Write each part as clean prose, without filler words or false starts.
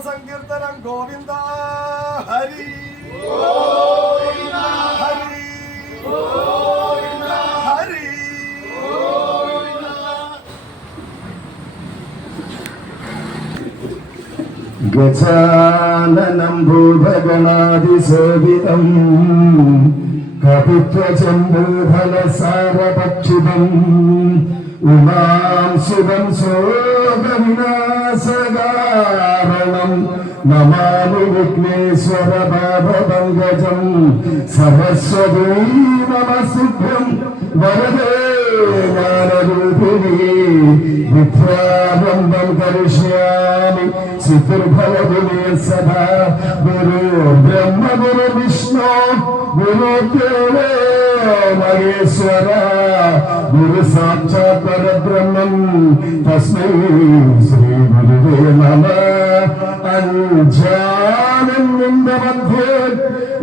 നാമസങ്കീർത്തനം ഗോവിന്ദ ഹരി ഹരി ഹരി. ഗജാനനം ഭൂതഗണാതിസേവിതം കപിത്വജംബൂഫലസാരഭക്ഷിതം ഉമാം ശിവം ശോകവിനാശകാരണം നമാമി വിഘ്നേശ്വര പാപപങ്കജം സരസ്വതീ നമസ്തുഭ്യം വരദേ ജ്ഞാനരൂപിണി വിദ്യാരംഭം കരിഷ്യാമി സിദ്ധിർഭവതു may സദാ. ഗുരു ബ്രഹ്മ ഗുരു വിഷ്ണു ഗുരു ദേവോ മഹേശ്വര ഗുരു സാക്ഷാത് പരബ്രഹ്മം തസ്മൈ ശ്രീ ഗുരുവേ നമഃ. അഞ്ജാനം നിന്റെ മധ്യേ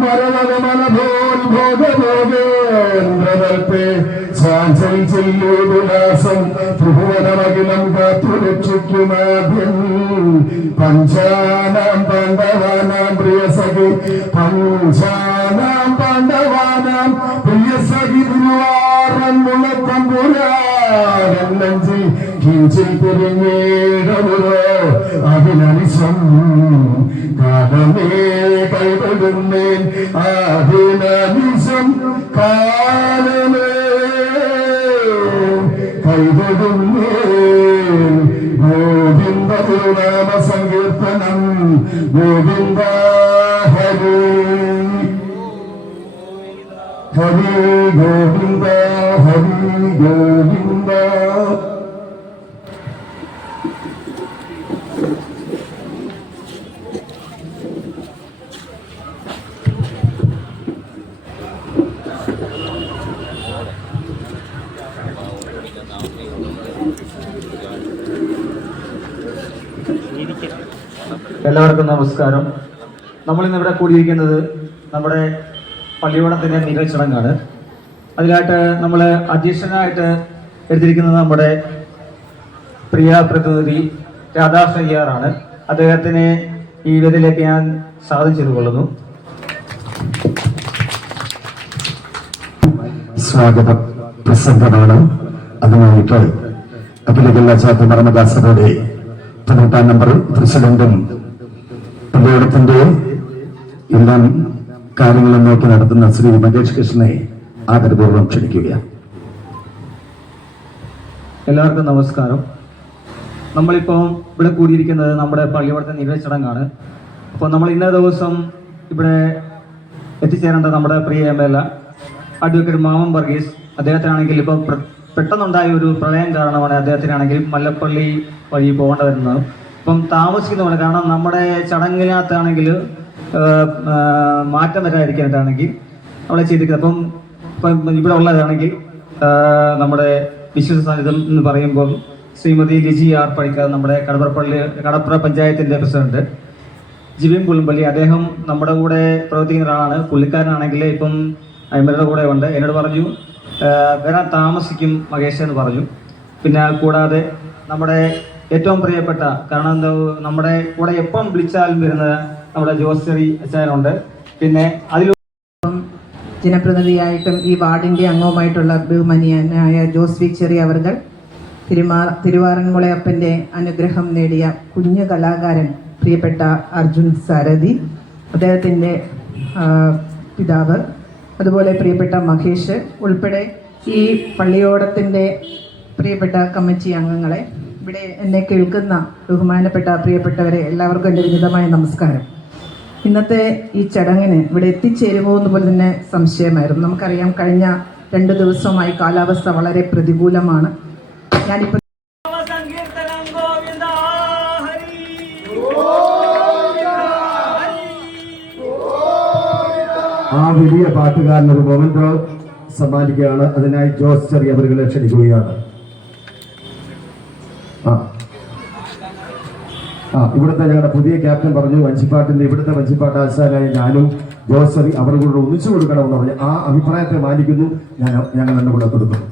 മരണമനഭോദ്ഭോഗേന്ദ്രകൽപ്പേ ചാഞ്ചൽ ചെല്ലൂവിലാസം ത്രിഭുവനമഖിലം കാത്തു രക്ഷിക്കുമാദ്യം പഞ്ചാനാം പാണ്ഡവാനാം പ്രിയസഖി പഞ്ചാനാം പാണ്ഡവാനാം പ്രിയസഖി തിരുവാറന്മുളത്തമ്പുരാനെഞ്ചി കിഞ്ചിൽ പിരിഞ്ഞേടമുറോ അതിനനിശം കാലമേ കൈതൊടുന്നേൻ അതിനനിശം കാലമേ കൈതൊടുന്നേൻ. ഗോവിന്ദ തിരുനാമ സങ്കീർത്തനം ഗോവിന്ദ ഹരി ഹരി ഗോവിന്ദ ഹരി ഗോവിന്ദ. എല്ലാവർക്കും നമസ്കാരം. നമ്മളിന്നിവിടെ കൂടിയിരിക്കുന്നത് നമ്മുടെ പള്ളിയോടത്തിൻ്റെ നികഴ്ചടങ്ങാണ്. അതിലായിട്ട് നമ്മൾ അധ്യക്ഷനായിട്ട് എടുത്തിരിക്കുന്നത് നമ്മുടെ പ്രിയ പ്രതിനിധി രാധാകൃഷ്ണൻ അയ്യറാണ്. അദ്ദേഹത്തിനെ ഈ വേദിയിലേക്ക് ഞാൻ സ്വാഗതം ചെയ്തു കൊള്ളുന്നു. സ്വാഗതം പ്രസംഗമാണ്. അതിനായിട്ട് അഖില ചാത്ത മർമ്മദാസരുടെ 18 നമ്പർ പ്രസിഡന്റും പള്ളിയോടത്തിന്റെ എല്ലാം കാര്യങ്ങളും നോക്കി നടത്തുന്ന ശ്രീ മഹേഷ് കൃഷ്ണനെ ആദരപൂർവ്വം ക്ഷണിക്കുകയാണ്. എല്ലാവർക്കും നമസ്കാരം. നമ്മളിപ്പോൾ ഇവിടെ കൂടിയിരിക്കുന്നത് നമ്മുടെ പള്ളിയോടത്തെ നികഴ്ചടങ്ങാണ്. അപ്പോൾ നമ്മൾ ഇന്നേ ദിവസം ഇവിടെ എത്തിച്ചേരേണ്ട നമ്മുടെ പ്രിയ MLA അഡ്വക്കേറ്റ് മാമൻ വർഗീസ്. അദ്ദേഹത്തിനാണെങ്കിൽ ഇപ്പോൾ പെട്ടെന്നുണ്ടായ ഒരു പ്രളയം കാരണമാണ് അദ്ദേഹത്തിനാണെങ്കിൽ മല്ലപ്പള്ളി വഴി പോകേണ്ട വരുന്നത്. ഇപ്പം താമസിക്കുന്നതാണ്. കാരണം നമ്മുടെ ചടങ്ങിനകത്താണെങ്കിൽ മാറ്റം വരാതിരിക്കാനായിട്ടാണെങ്കിൽ നമ്മളെ ചെയ്തിരിക്കുന്നത്. ഇപ്പം ഇവിടെ ഉള്ളതാണെങ്കിൽ നമ്മുടെ വിശ്വസ സാന്നിധ്യം എന്ന് പറയുമ്പോൾ ശ്രീമതി ലിജി ആർ പണിക്കർ, നമ്മുടെ കടപ്പുറ പഞ്ചായത്തിൻ്റെ പ്രസിഡന്റ്, ജിബിൻ പുളുമ്പള്ളി, അദ്ദേഹം നമ്മുടെ കൂടെ പ്രവർത്തിക്കുന്ന ഒരാളാണ്. പുള്ളിക്കാരനാണെങ്കിൽ ഇപ്പം അയ്മരുടെ കൂടെ ഉണ്ട്. എന്നോട് പറഞ്ഞു വരാൻ താമസിക്കും മഹേഷ് എന്ന് പറഞ്ഞു. പിന്നെ കൂടാതെ നമ്മുടെ ഏറ്റവും പ്രിയപ്പെട്ട, കാരണം എന്താ, നമ്മുടെ കൂടെ എപ്പം വിളിച്ചാലും വരുന്നത് നമ്മുടെ ജോസറി അച്ചായനുണ്ട്. പിന്നെ അതിൽ ജനപ്രതിനിധിയായിട്ടും ഈ വാർഡിൻ്റെ അംഗവുമായിട്ടുള്ള ബഹുമാനീയനായ ജോസ് വി ചെറിയ അവർകൾ, തിരുവാറന്മുളയപ്പൻ്റെ അനുഗ്രഹം നേടിയ കുഞ്ഞു കലാകാരൻ പ്രിയപ്പെട്ട അർജുൻ സാരഥി, അദ്ദേഹത്തിൻ്റെ പിതാവ്, അതുപോലെ പ്രിയപ്പെട്ട മഹേഷ് ഉൾപ്പെടെ ഈ പള്ളിയോടത്തിൻ്റെ പ്രിയപ്പെട്ട കമ്മിറ്റി അംഗങ്ങളെ, ഇവിടെ എന്നെ കേൾക്കുന്ന ബഹുമാനപ്പെട്ട പ്രിയപ്പെട്ടവരെ, എല്ലാവർക്കും എൻ്റെ വിനീതമായ നമസ്കാരം. ഇന്നത്തെ ഈ ചടങ്ങിന് ഇവിടെ എത്തിച്ചേരുമോ എന്ന് പോലെ തന്നെ സംശയമായിരുന്നു. നമുക്കറിയാം, കഴിഞ്ഞ 2 ദിവസമായി കാലാവസ്ഥ വളരെ പ്രതികൂലമാണ്. ഞാനിപ്പോൾ ആ വലിയ പാട്ടുകാരനൊരു മൊമെന്റോ സമ്മാനിക്കുകയാണ്. അതിനായി ജോസ് ചെറിയ അവരെ ക്ഷണിക്കുകയാണ്. ഇവിടുത്തെ ഞങ്ങളുടെ പുതിയ ക്യാപ്റ്റൻ പറഞ്ഞു, വഞ്ചിപ്പാട്ടിന്റെ ഇവിടുത്തെ വഞ്ചിപ്പാട്ട് ആശാനായ ഞാനും ജോസ് ചെറി അവർ കൂടെ ഒന്നിച്ചു കൊടുക്കണമെന്ന് പറഞ്ഞു. ആ അഭിപ്രായത്തെ മാനിക്കുന്നു. ഞങ്ങൾ എന്നെ കൂടെ കൊടുക്കുന്നു.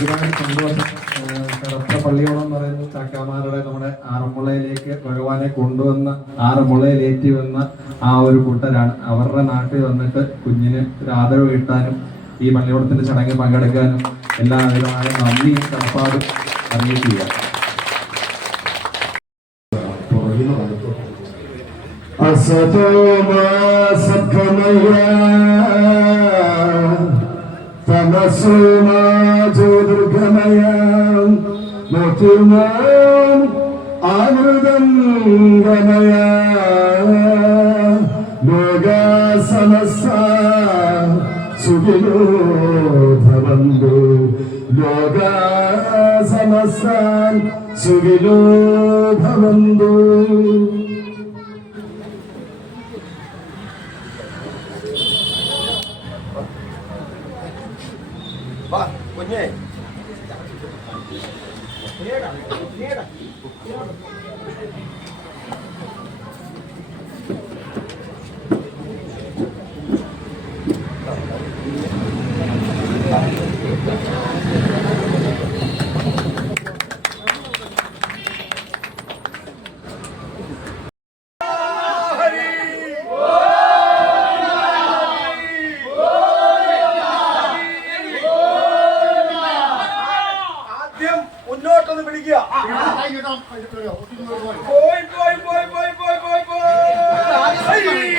ഒരുപാട് സന്തോഷം. കടപ്ര പള്ളിയോളം എന്ന് പറയുന്നത് ചാക്കാമാരുടെ നമ്മുടെ ആറന്മുളയിലേക്ക് ഭഗവാനെ കൊണ്ടുവന്ന ആറന്മുളയിലേറ്റി വന്ന ആ ഒരു കൂട്ടരാണ്. അവരുടെ നാട്ടിൽ വന്നിട്ട് കുഞ്ഞിന് ഒരു ആദരവ് കിട്ടാനും ഈ പള്ളിയോടത്തിന്റെ ചടങ്ങിൽ പങ്കെടുക്കാനും എല്ലാവിധമായ നന്ദിയും കടപ്പാടും അറിയിക്കുക. തമസുമാ ജ്യോതിർഗമയ മോതിമാം ആനന്ദം ഗമയ ലോകാ സമസ്ത സുഖിനോ ഭവന്തു ലോകാ സമസ്ത സുഖിനോ ഭവന്തു. കുഞ്ഞേ മുന്നോട്ടൊന്ന് പിടിക്കുക. പോയി പോയി പോയി പോയി പോയി പോയി പോയി